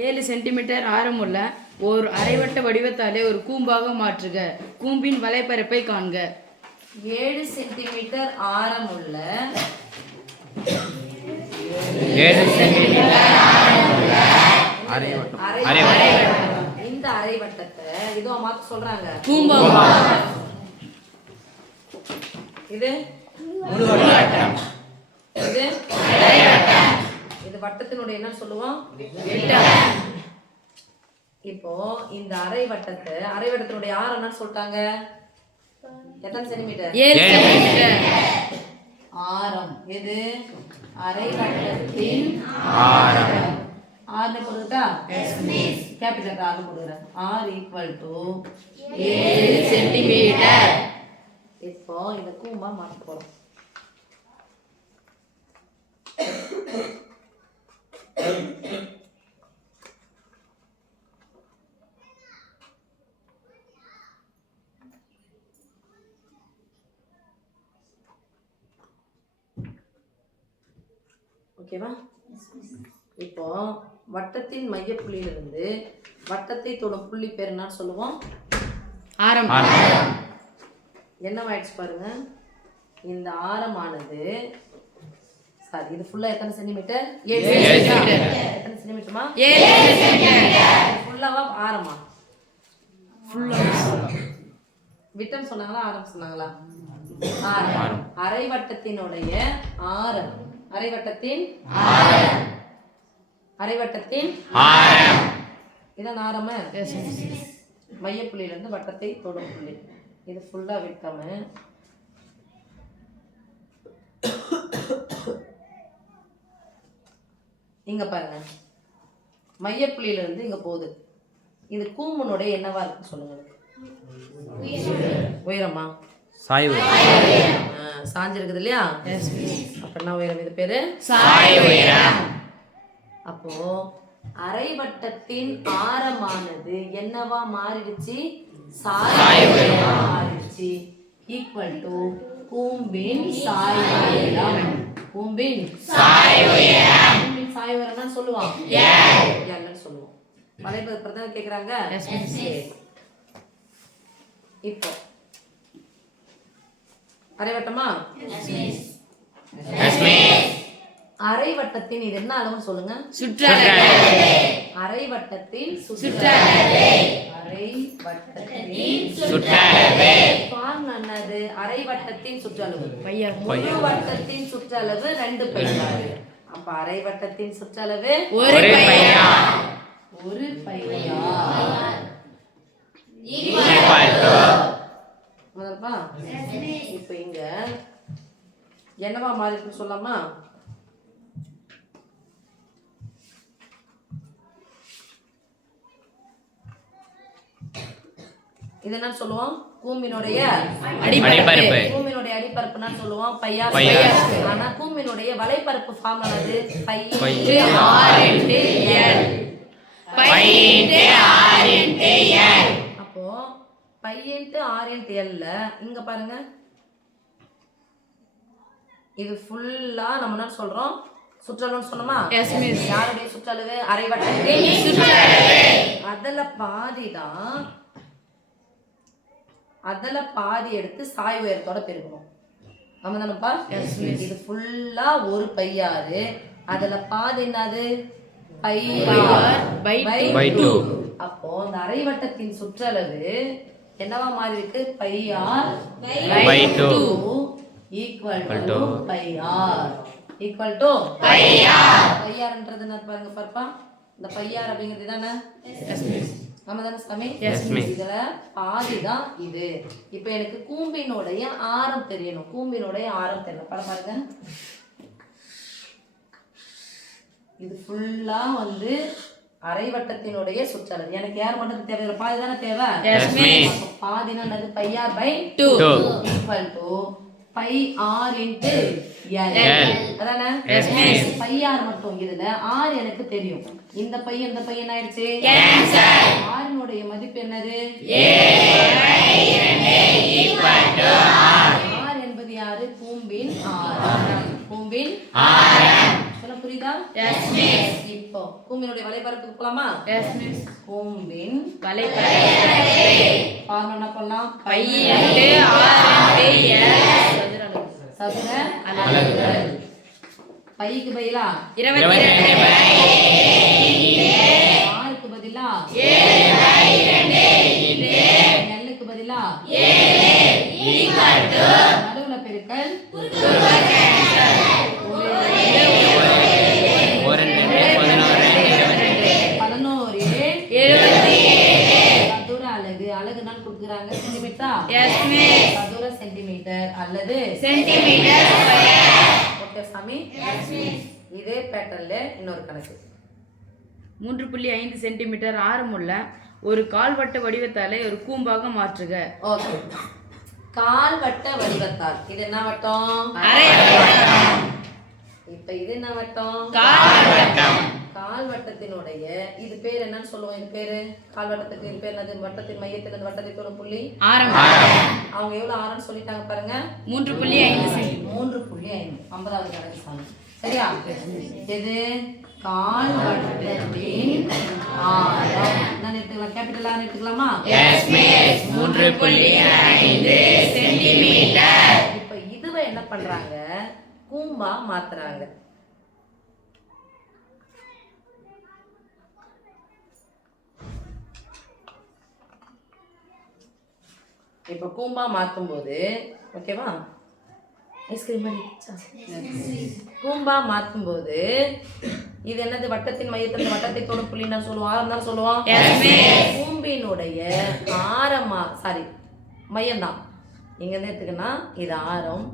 7 centimetre ஆரமுள்ள ஒரு அரைவட்ட வடிவத்தாலே ஒரு கூம்பாக மாற்றுக. கூம்பின் வலைப்பரப்பை காண்க. 7 சென்டிமீட்டர் ஆரமுள்ள இந்த அரைவட்டத்தை இதோ மாத்த சொல்றாங்க. கூம்பாக. இது இது வட்டத்தினுடைய என்ன சொல்லுவோம்? இப்போ இந்த அரைவட்டத்தினுடைய ஆரம் என்ன சொல்லிட்டாங்க? எத்தனை சென்டிமீட்டர்? 7 சென்டிமீட்டர் ஆரம். எது? அரைவட்டத்தின் ஆரம். ஆறு போடுறதா? கேபிட்டல் ஆறு போடுறேன். R = 7 centimetre. இப்போ இந்த கூம்பா மாற்ற போறோம். ஓகேவா? இப்போ வட்டத்தின் மையப்புள்ளியிலிருந்து வட்டத்தை தொடும் புள்ளி பேர் என்ன சொல்லுவோம்? ஆரம். என்னவாயிடுச்சு பாருங்க. இந்த ஆரமானது இது ஃபுல்லா எத்தனை சென்டிமீட்டர்? 7 சென்டிமீட்டர். எத்தனை சென்டிமீட்டர்மா? 7 சென்டிமீட்டர். ஃபுல்லாவா ஆரமா? ஃபுல்லா. விட்டம் சொன்னாங்களா ஆரம் சொன்னாங்களா? ஆரம். அரைவட்டத்தினுடைய ஆரம். அரைவட்டத்தின் ஆரம். இதான் ஆரமா? மையப்புள்ளியில இருந்து வட்டத்தை தொடும் புள்ளி. இது ஃபுல்லா விட்டாம இங்க பாருங்க. மையப்புள்ளியில இருந்து இங்க போகுது. இது கூம்புனுடைய என்னவா இருக்கு சொல்லுங்க. உயரமா? சாய்வு. சாஞ்சிருக்குது இல்லையா? அப்ப என்ன உயரம்? இது பேரு சாய் உயரம். அப்போ அரைவட்டத்தின் ஆரமானது என்னவா மாறிடுச்சு? சாய் உயரமா மாறிடுச்சு. = கூம்பின் சாய் உயரம். கூம்பின் சாய் உயரம். கூம்பின் சாய் உயரம்னு சொல்லுவாங்க. ஏன்னு சொல்லுவோம். வலைப்பரப்பு தான் கேக்குறாங்க. இப்போ அரைவட்டமா? அரைவட்டத்தின் இது என்ன அளவுன்னு சொல்லுங்க. சுற்றளவு. அரைவட்டத்தின் சுற்றளவு. அரைவட்டத்தின் சுற்றளவு. ஃபார்முலா என்னது? அரைவட்டத்தின் சுற்றளவு பையார். முழு வட்டத்தின் சுற்றளவு 2 பையார். அப்ப அரைவட்டத்தின் சுற்றளவு 1 பையார். 1 பையார் முதல்பா. இப்ப இங்க என்னவா மாறி இருக்கு சொல்லாமா? இது என்ன சொல்லுவோம்? கூம்பினுடைய அடிப்பரப்பு. கூம்பினுடைய அடிப்பரப்புனா சொல்லுவோம் பையார். ஆனா கூம்பினுடைய வலைப்பரப்பு ஃபார்ம் ஆனது பை × r × l. அப்போ பை × r × l இங்க பாருங்க. இது ஃபுல்லா நம்ம என்ன சொல்றோம்? சுற்றளவுன்னு சொன்னோமா? யாருடைய சுற்றளவு? அரைவட்டத்தின் சுற்றளவு. அதுல பாதி எடுத்து சாய் உயரத்தோட பெருக்கணும். ஆமா தானப்பா? இது ஃபுல்லா 1 பையாரு. அதுல பாதி என்னது? πr/2. அப்போ இந்த அரைவட்டத்தின் சுற்றளவு என்னவா மாறி இருக்கு? πr/2 = பையார்ன்றது என்ன பாருங்க பாப்பா. இந்த பையார் அப்படிங்கிறது தானே? ஆமா தானே சாமி? இதுல பாதி தான் இது. இப்போ எனக்கு கூம்பினுடைய ஆரம் தெரியணும். கூம்பினுடைய ஆரம் தெரியல. பாருங்க. இது ஃபுல்லா அரைவட்டத்தினுடைய சுற்றளவு. எனக்கு யார் மட்டும் தேவை? பாதி தானே தேவை? பாதினா என்னது? πr/2 = πr × l. அதானே? πr மட்டும். இதுல r எனக்கு தெரியும். இந்த பை என்ன ஆயிடுச்சு? r னுடைய மதிப்பு என்னது? r என்பது யாரு? கூம்பின் ஆரம். கூம்பின் ஆரம். சொல்ல புரியுதா? இப்போ கூம்பினுடைய வலைபரப்புக்கு போலாமா? Yes miss. கூம்பின் வலைப்பரப்பை ஃபார்முலா என்ன பண்ணலாம்? Pi into r into l சதுர அலகுகள். பைக்கு பதிலா 22 பை ஆறுக்கு பதிலா 7 பை 2 எல்லுக்கு பதிலா ஈக்குவல் டு நடுவுல பெருக்கல் ஒரு 11 77 சதுர அலகு. அலகுனால் கொடுக்குறாங்க சென்டிமீட்டரா? Yes miss. சதுர சென்டிமீட்டர் அல்லது சென்டிமீட்டர் ஸ்கொயர். ஓகே சாமி. இதே பேட்டர்ன்ல இன்னொரு கணக்கு. 3.5 சென்டிமீட்டர் ஆரமுள்ள ஒரு கால்வட்ட வடிவத்தாலே ஒரு கூம்பாக மாற்றுக. ஓகே. கால்வட்ட வடிவத்தால் இது என்ன வட்டம்? இப்ப இது என்ன வட்டம்? கால்வட்டத்தினுடைய இது பேர் என்னன்னு சொல்லுவோம்? இது பேரு கால்வட்டத்துக்கு இது பேர் என்னது? வட்டத்தின் மையத்துல இருந்து வட்டத்துக்கு ஒரு புள்ளி ஆரம். அவங்க எவ்வளவு ஆரம்னு சொல்லிட்டாங்க பாருங்க. 3.5 சென்டிமீட்டர். 3.5. 50வது கணக்கு சாமி. சரியா? இது கால்வட்டத்தின் ஆரம். என்ன எடுத்துக்கலாம்? கேபிட்டல் ஆர் எடுத்துக்கலாமா? Yes miss 3.5 centimetre. இப்ப இதுவை என்ன பண்றாங்க? கூம்பா மாத்துறாங்க. இப்ப கூம்பா மாத்தும் போது ஓகேவா? ஐஸ்கிரீம் கூம்பா மாத்தும் போது இது என்னது? வட்டத்தின் மையத்திலிருந்து வட்டத்தை தொடும் புள்ளி நான் சொல்லுவோம். ஆரம் தான் சொல்லுவோம். கூம்பினுடைய ஆரமா மையம் தான். இங்க இருந்து எடுத்துக்கன்னா இது ஆரம்.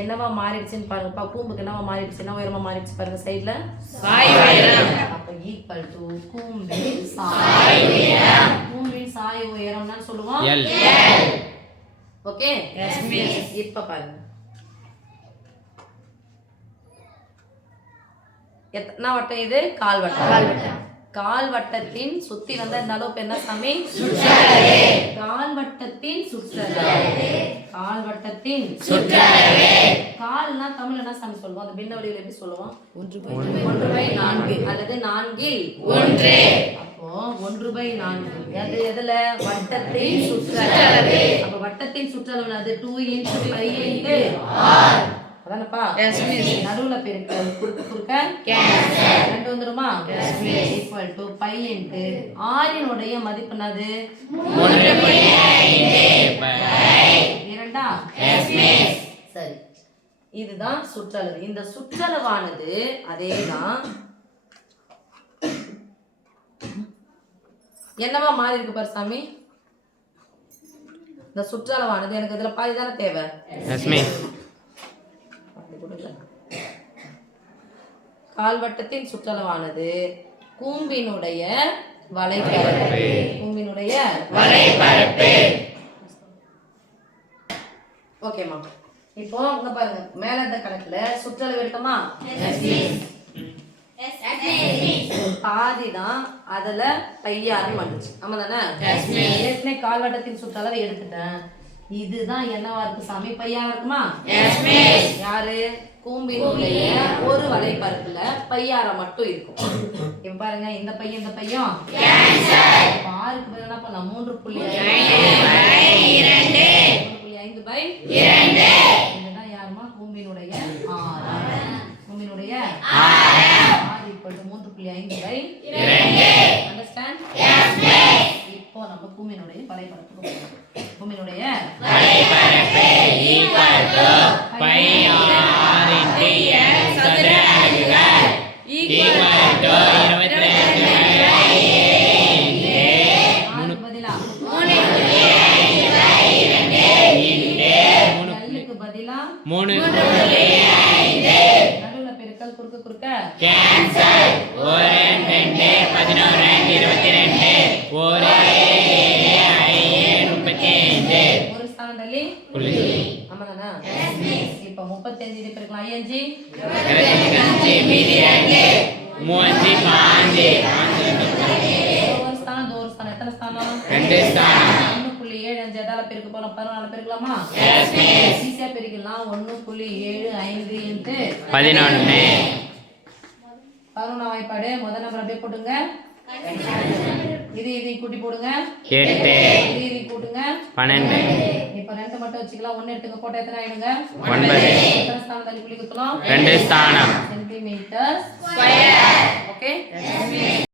என்னவா மாறிடுச்சுன்னு பாருங்கப்பா. கூம்புக்கு என்னவா மாறிடுச்சு? என்ன உயரமா மாறிடுச்சு பாருங்க சைடுல. சாய் உயரம். அப்ப ஈக்குவல் டு கூம்பின் சாய் உயரம். கூம்பின் சாய் உயரம்னா சொல்லுவோம் எல். ஓகே. Yes miss. இப்ப பாருங்க எத்தனை வட்டம் இது? கால்வட்டம். கால்வட்டத்தின் சுத்தி வந்த இந்த அளவு என்ன சாமி? கால்வட்டத்தின் சுற்றளவு. கால்வட்டத்தின் சுற்றளவு. கால்னா தமிழ்ல என்ன சாமி சொல்லுவோம்? அந்த பின்ன வடிவில் எப்படி சொல்லுவோம்? 1/4 அல்லது 4 அப்போ 1/4. அது எதுல? வட்டத்தின் சுற்றளவு. அப்ப வட்டத்தின் சுற்றளவு அது 2 × 5 × r. அதானப்பா? Yes miss. நடுவுல பெருக்கல் குறுக்க கேன்சல். 2 வந்துருமா? Yes miss. Equal to pi into ஆரினுடைய மதிப்பு என்னது? 3.5 பை 2. Yes miss. சரி. இதுதான் சுற்றளவு. இந்த சுற்றளவானது அதேதான் என்னவா மாறி இருக்கு பாரு சாமி. இந்த சுற்றளவானது எனக்கு இதுல பாதி தானே தேவை. Yes miss. கால்வட்டத்தின் சுற்றளவானது கூம்பினுடைய வலைப்பரப்பு. கூம்பினுடைய வலைப்பரப்பு. ஓகேமா. இப்போ இங்க பாருங்க மேல இந்த கணக்குல சுற்றளவு எடுத்தோமா? பாதி தான் அதுல பையாரும் வந்துச்சு. ஆமா தானே? ஏற்கனவே கால்வட்டத்தின் சுற்றளவு எடுத்துட்டேன். இதுதான் என்னவா இருக்கு சாமி? பையாரா இருக்குமா? யாரு? கூம்பினுடைய ஒரு வலைப்பரப்புல பையார மட்டும் இருக்கும். இப்ப பாருங்க இந்த பையன் இந்த பையன் பாருக்கு பதிலா என்ன பண்ணலாம்? 3.5 பை 2. இதுதான் யாருமா? கூம்பினுடைய ஆரம். கூம்பினுடைய ஆரம் ஈக்குவல் டு 3.5 பை 2. அண்டர்ஸ்டாண்ட்? இப்போ நம்ம கூம்பினுடைய வலைப்பரப்புக்கு போறோம். கூம்பினுடைய வலைப்பரப்பு equal to pi r into l சதுர அலகுகள் ஈக்குவல் டு 22 ஆறுக்கு பதிலா 3.5 நடுவுல பெருக்கல் குறுக்க கேன்சல். 1 2 11 22 1 7 5 ஒரு ஸ்தானம் தள்ளி புள்ளி. ஆமாதானா? இப்ப 35 இது பெருக்கலாம் 5 25 மீதி 2 35 ஒரு ஸ்தானம் ஒரு ஸ்தானம் எத்தனை ஸ்தானம்? 2 ஸ்தானம். 1.75 எதால பெருக்க போறோம்? 14 பெருக்கலாமா? ஈஸியா பெருக்கலாம். 1.75 × 11 11ஆம் வாய்ப்பாடு முதல் நம்பர் அப்படியே போட்டுங்க. இது கூட்டி போடுங்க. 8 இது கூட்டுங்க. 12 இப்போ 2 மட்டும் வச்சுக்கலாம். 1 எடுத்துங்க. போட்டா எத்தனை ஆயிடுங்க? 9 எத்தனை ஸ்தானம் தள்ளி புள்ளி குத்தணும்? 2 ஸ்தானம் சென்டிமீட்டர் ஸ்கொயர். ஓகே.